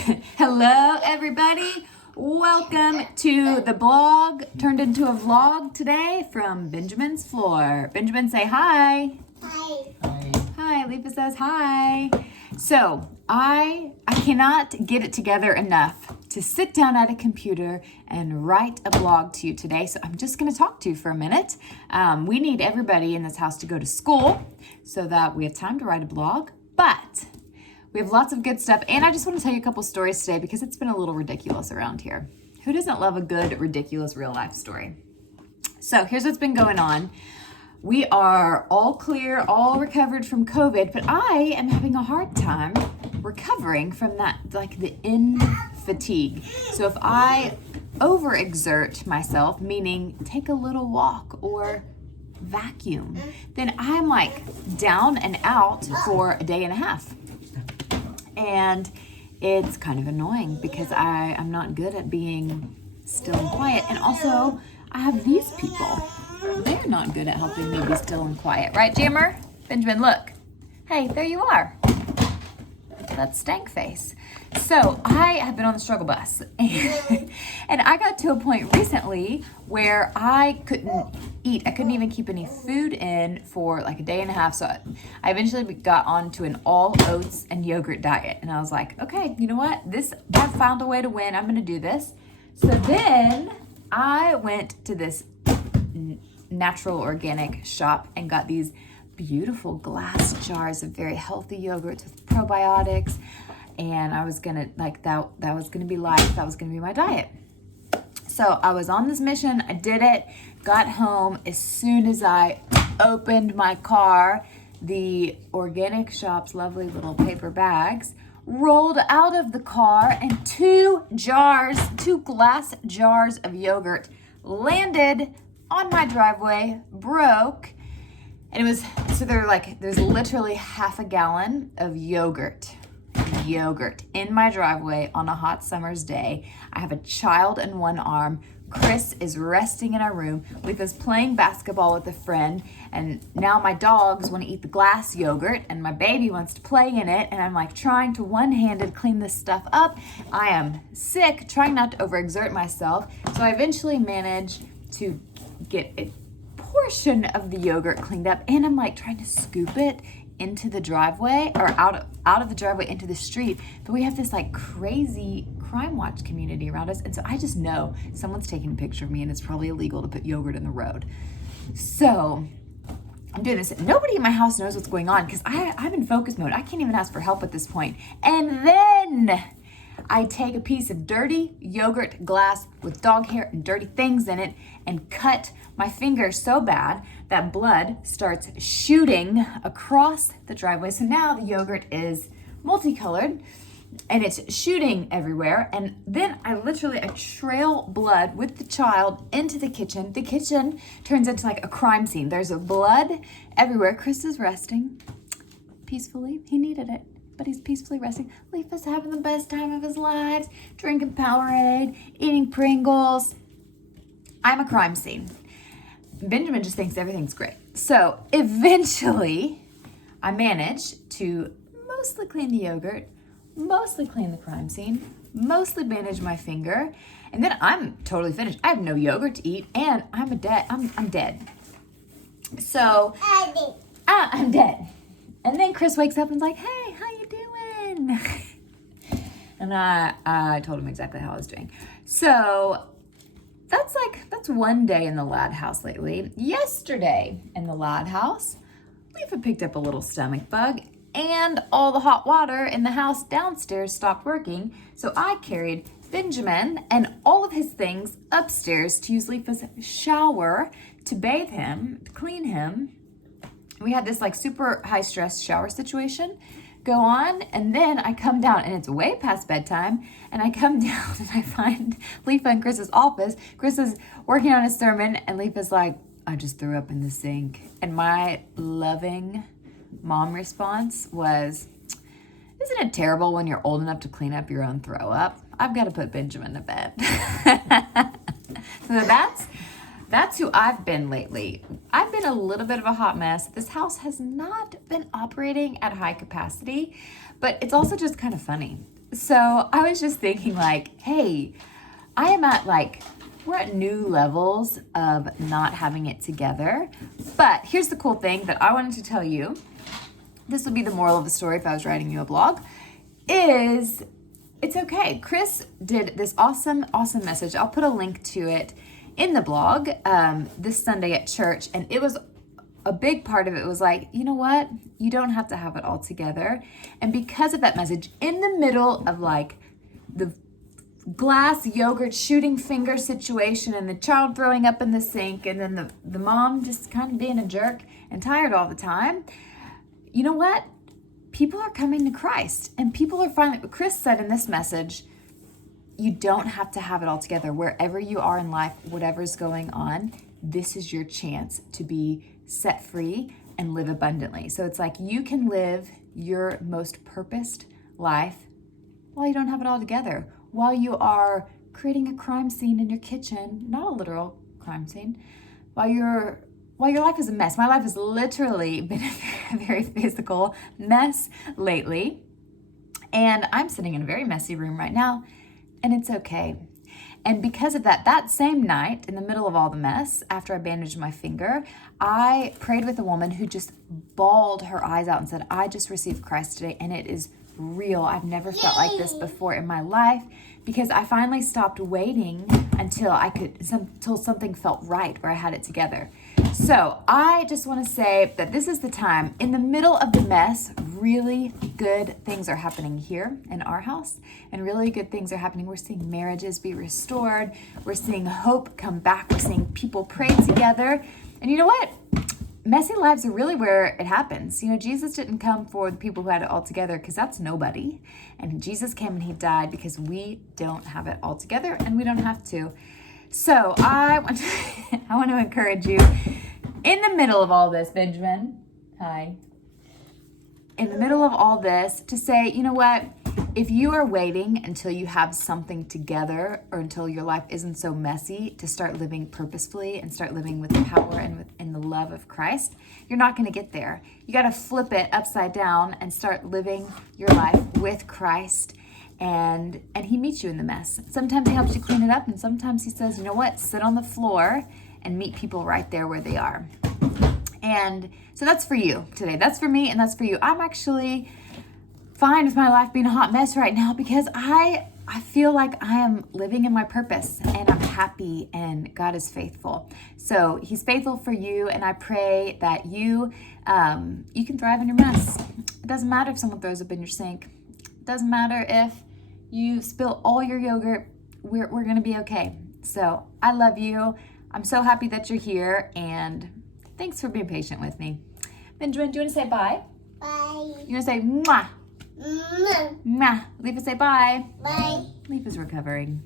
Hello, everybody. Welcome to the blog turned into a vlog today from Benjamin's floor. Benjamin, say hi. Hi. Hi. Leafa says hi. So I cannot get it together enough to sit down at a computer and write a blog to you today. So I'm just going to talk to you for a minute. We need everybody in this house to go to school so that we have time to write a blog. But we have lots of good stuff, and I just want to tell you a couple stories today because it's been a little ridiculous around here. Who doesn't love a good, ridiculous, real-life story? So here's what's been going on. We are all clear, all recovered from COVID, but I am having a hard time recovering from that, like the end fatigue. So if I overexert myself, meaning take a little walk or vacuum, then I'm like down and out for a day and a half. And it's kind of annoying because I'm not good at being still and quiet. And also, I have these people. They're not good at helping me be still and quiet. Right, Jammer? Benjamin, look. Hey, there you are. That's Stank Face. So I have been on the struggle bus. And I got to a point recently where I couldn't eat. I couldn't even keep any food in for like a day and a half. So I eventually got onto an all oats and yogurt diet. And I was like, okay, you know what? I've found a way to win. I'm going to do this. So then I went to this natural organic shop and got these beautiful glass jars of very healthy yogurts with probiotics. And I was gonna that was gonna be life. That was gonna be my diet. So I was on this mission. I did it. Got home. As soon as I opened my car, the organic shop's lovely little paper bags rolled out of the car, and two glass jars of yogurt landed on my driveway, broke. And there's literally half a gallon of yogurt in my driveway on a hot summer's day. I have a child in one arm. Chris is resting in our room. Leafa's playing basketball with a friend. And now my dogs want to eat the glass yogurt and my baby wants to play in it. And I'm like trying to one-handed clean this stuff up. I am sick, trying not to overexert myself. So I eventually managed to get a portion of the yogurt cleaned up, and I'm like trying to scoop it into the driveway or out of the driveway into the street. But we have this like crazy crime watch community around us, and so I just know someone's taking a picture of me and it's probably illegal to put yogurt in the road. So I'm doing this. Nobody in my house knows what's going on because I'm in focus mode. I can't even ask for help at this point. And then I take a piece of dirty yogurt glass with dog hair and dirty things in it and cut my finger so bad that blood starts shooting across the driveway. So now the yogurt is multicolored and it's shooting everywhere. And then I trail blood with the child into the kitchen. The kitchen turns into like a crime scene. There's blood everywhere. Chris is resting peacefully. He needed it, but he's peacefully resting. Leafa's having the best time of his life, drinking Powerade, eating Pringles. I'm a crime scene. Benjamin just thinks everything's great. So eventually I managed to mostly clean the yogurt, mostly clean the crime scene, mostly bandage my finger, and then I'm totally finished. I have no yogurt to eat, and I'm dead. So I'm dead. And then Chris wakes up and's like, hey, how you doing? And I told him exactly how I was doing. So that's one day in the Ladd house lately. Yesterday in the Ladd house, Leafa picked up a little stomach bug, and all the hot water in the house downstairs stopped working. So I carried Benjamin and all of his things upstairs to use Leafa's shower to bathe him, to clean him. We had this like super high stress shower situation go on, and then I come down and it's way past bedtime, and I come down and I find Leafa in Chris's office. Chris is working on his sermon, and Leafa's like, I just threw up in the sink. And my loving mom response was, isn't it terrible when you're old enough to clean up your own throw up? I've got to put Benjamin to bed. So that's who I've been lately. I've been a little bit of a hot mess. This house has not been operating at high capacity, but it's also just kind of funny. So I was just thinking like, hey, I am at like, we're at new levels of not having it together. But here's the cool thing that I wanted to tell you. This would be the moral of the story if I was writing you a blog, is it's okay. Chris did this awesome message. I'll put a link to it in the blog this Sunday at church. And it was a big part of it was like, you know what? You don't have to have it all together. And because of that message, in the middle of like the glass yogurt shooting finger situation and the child throwing up in the sink and then the mom just kind of being a jerk and tired all the time, you know what? People are coming to Christ and people are finally, Chris said in this message, you don't have to have it all together. Wherever you are in life, whatever's going on, this is your chance to be set free and live abundantly. So it's like you can live your most purposed life while you don't have it all together, while you are creating a crime scene in your kitchen, not a literal crime scene, while your life is a mess. My life has literally been a very physical mess lately. And I'm sitting in a very messy room right now, and it's okay. And because of that, that same night, in the middle of all the mess, after I bandaged my finger, I prayed with a woman who just bawled her eyes out and said, I just received Christ today, and it is real. I've never felt like this before in my life, because I finally stopped waiting until something felt right or I had it together. So I just want to say that this is the time, in the middle of the mess, really good things are happening here in our house, and really good things are happening. We're seeing marriages be restored. We're seeing hope come back. We're seeing people pray together. And you know what? Messy lives are really where it happens. You know, Jesus didn't come for the people who had it all together, because that's nobody. And Jesus came and he died because we don't have it all together and we don't have to. So I want to encourage you in the middle of all this, Benjamin. Hi. In the middle of all this, to say, you know what? If you are waiting until you have something together, or until your life isn't so messy, to start living purposefully and start living with the power and in the love of Christ, you're not going to get there. You got to flip it upside down and start living your life with Christ. And he meets you in the mess. Sometimes he helps you clean it up, and sometimes he says, you know what, sit on the floor and meet people right there where they are. And so that's for you today. That's for me, and that's for you. I'm actually fine with my life being a hot mess right now, because I feel like I am living in my purpose, and I'm happy, and God is faithful. So he's faithful for you, and I pray that you can thrive in your mess. It doesn't matter if someone throws up in your sink. It doesn't matter if you spill all your yogurt. We're going to be okay. So I love you. I'm so happy that you're here, and thanks for being patient with me. Benjamin, do you want to say bye? Bye. You want to say mwah? Mwah. Mwah. Leaf, say bye. Bye. Leaf is recovering.